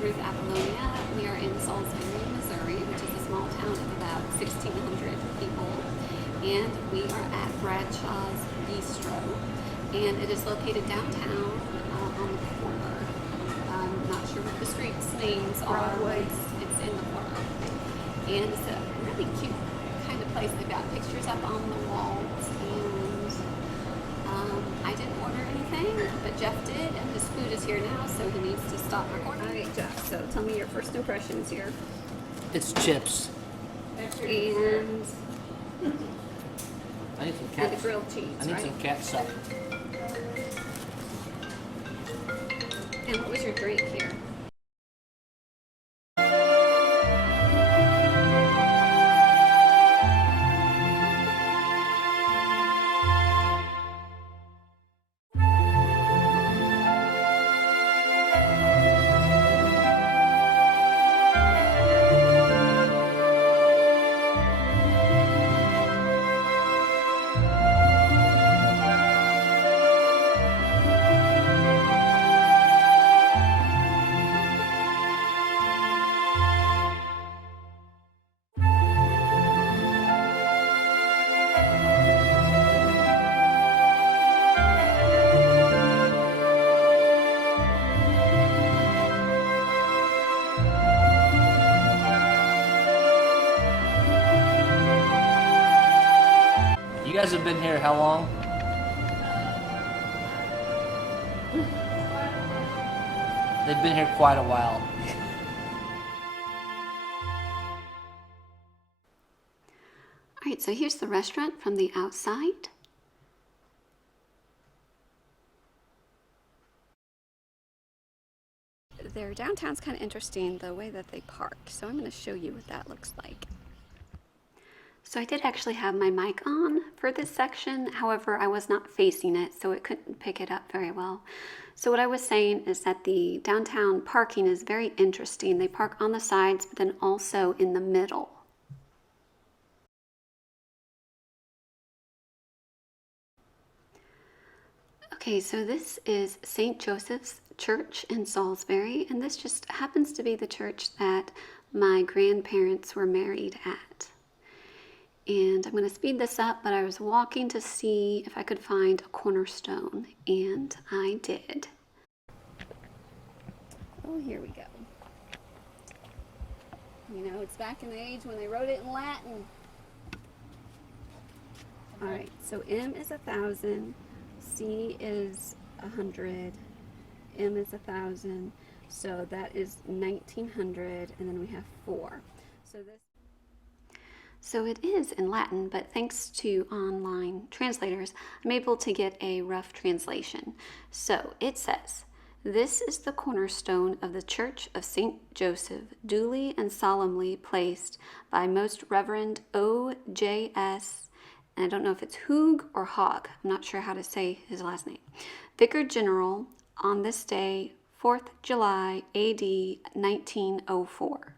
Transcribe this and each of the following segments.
Ruth Apollonia. We are in Salisbury, Missouri, which is a small town of about 1,600 people. And we are at Bradshaw's Bistro. And it is located downtown on the corner. I'm not sure what the street's names are. Broadway. It's in the corner. And it's a really cute kind of place. They've got pictures up on the walls. And I didn't order anything, but Jeff did, and his food is here now, so he needs to stop recording. All right, Jeff, so tell me your first impressions here. It's chips. And I need some the cat. grilled cheese, I need right? some catsup. And what was your drink here? You guys have been here how long? They've been here quite a while. All right, so here's the restaurant from the outside. Their downtown's kind of interesting, the way that they park. So I'm going to show you what that looks like. So I did actually have my mic on for this section. However, I was not facing it, so it couldn't pick it up very well. So what I was saying is that the downtown parking is very interesting. They park on the sides, but then also in the middle. Okay, so this is St. Joseph's Church in Salisbury, and this just happens to be the church that my grandparents were married at. And I'm going to speed this up, but I was walking to see if I could find a cornerstone, and I did. Oh, here we go. You know, it's back in the age when they wrote it in Latin. All right, so M is 1,000, C is 100, M is 1,000, so that is 1,900, and then we have 4. So it is in Latin, but thanks to online translators, I'm able to get a rough translation. So it says, "This is the cornerstone of the Church of St. Joseph, duly and solemnly placed by Most Reverend O.J.S., and I don't know if it's Hoog or Hogg, I'm not sure how to say his last name, Vicar General on this day, 4th July, A.D. 1904.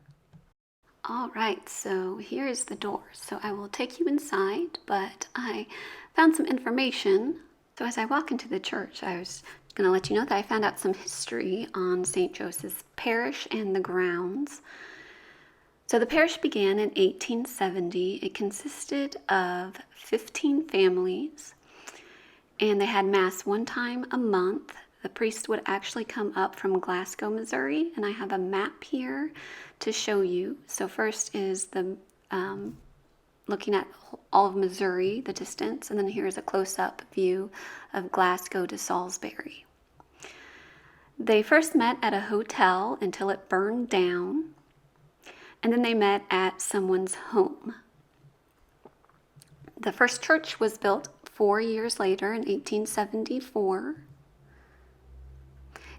All right, so here's the door. So I will take you inside, but I found some information. So as I walk into the church, I was going to let you know that I found out some history on St. Joseph's Parish and the grounds. So the parish began in 1870. It consisted of 15 families, and they had Mass one time a month. The priest would actually come up from Glasgow, Missouri, and I have a map here to show you. So first is the looking at all of Missouri, the distance, and then here is a close-up view of Glasgow to Salisbury. They first met at a hotel until it burned down, and then they met at someone's home. The first church was built 4 years later in 1874.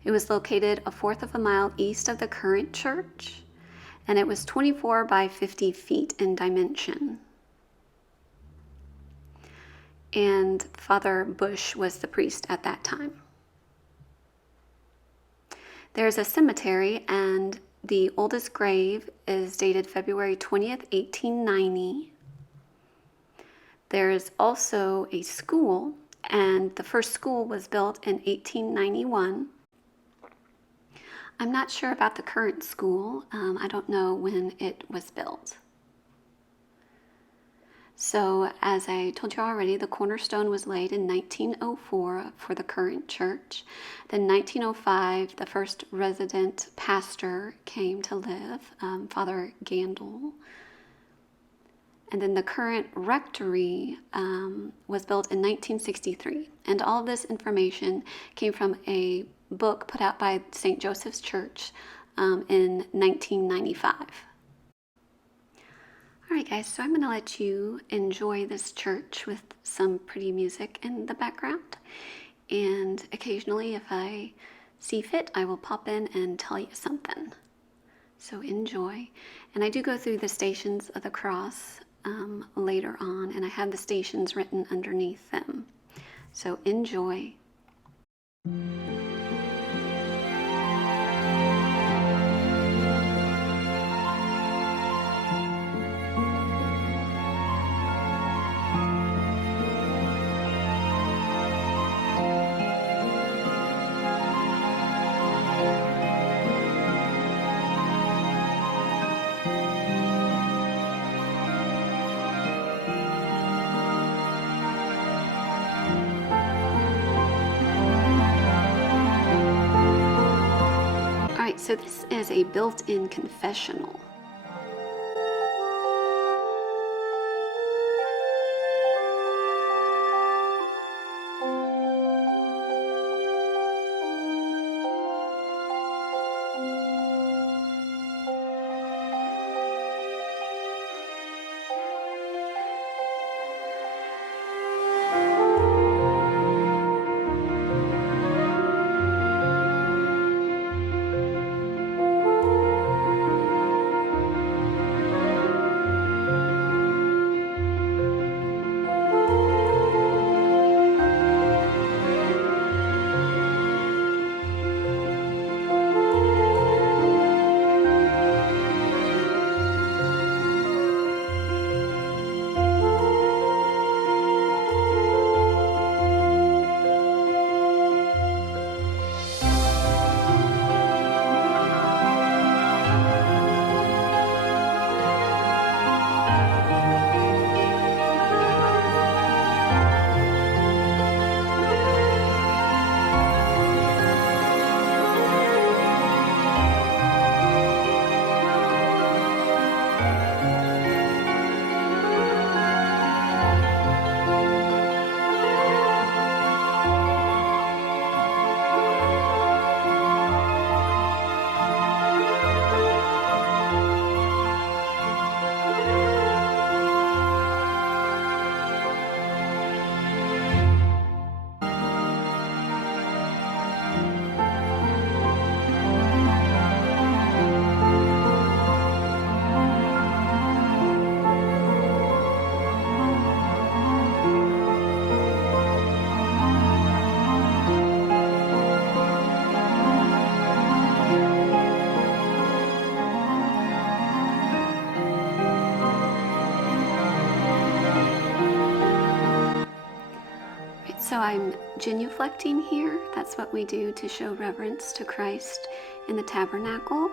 It was located 1/4 of a mile east of the current church, and it was 24 by 50 feet in dimension. And Father Bush was the priest at that time. There's a cemetery, and the oldest grave is dated February 20th, 1890. There is also a school, and the first school was built in 1891. I'm not sure about the current school. I don't know when it was built. So, as I told you already, the cornerstone was laid in 1904 for the current church. Then, 1905, the first resident pastor came to live, Father Gandel. And then the current rectory was built in 1963. And all of this information came from a book put out by St. Joseph's Church in 1995. All right, guys, so I'm going to let you enjoy this church with some pretty music in the background. And occasionally, if I see fit, I will pop in and tell you something. So enjoy. And I do go through the Stations of the Cross later on, and I have the stations written underneath them. So enjoy. All right, so this is a built-in confessional. So I'm genuflecting here. That's what we do to show reverence to Christ in the tabernacle.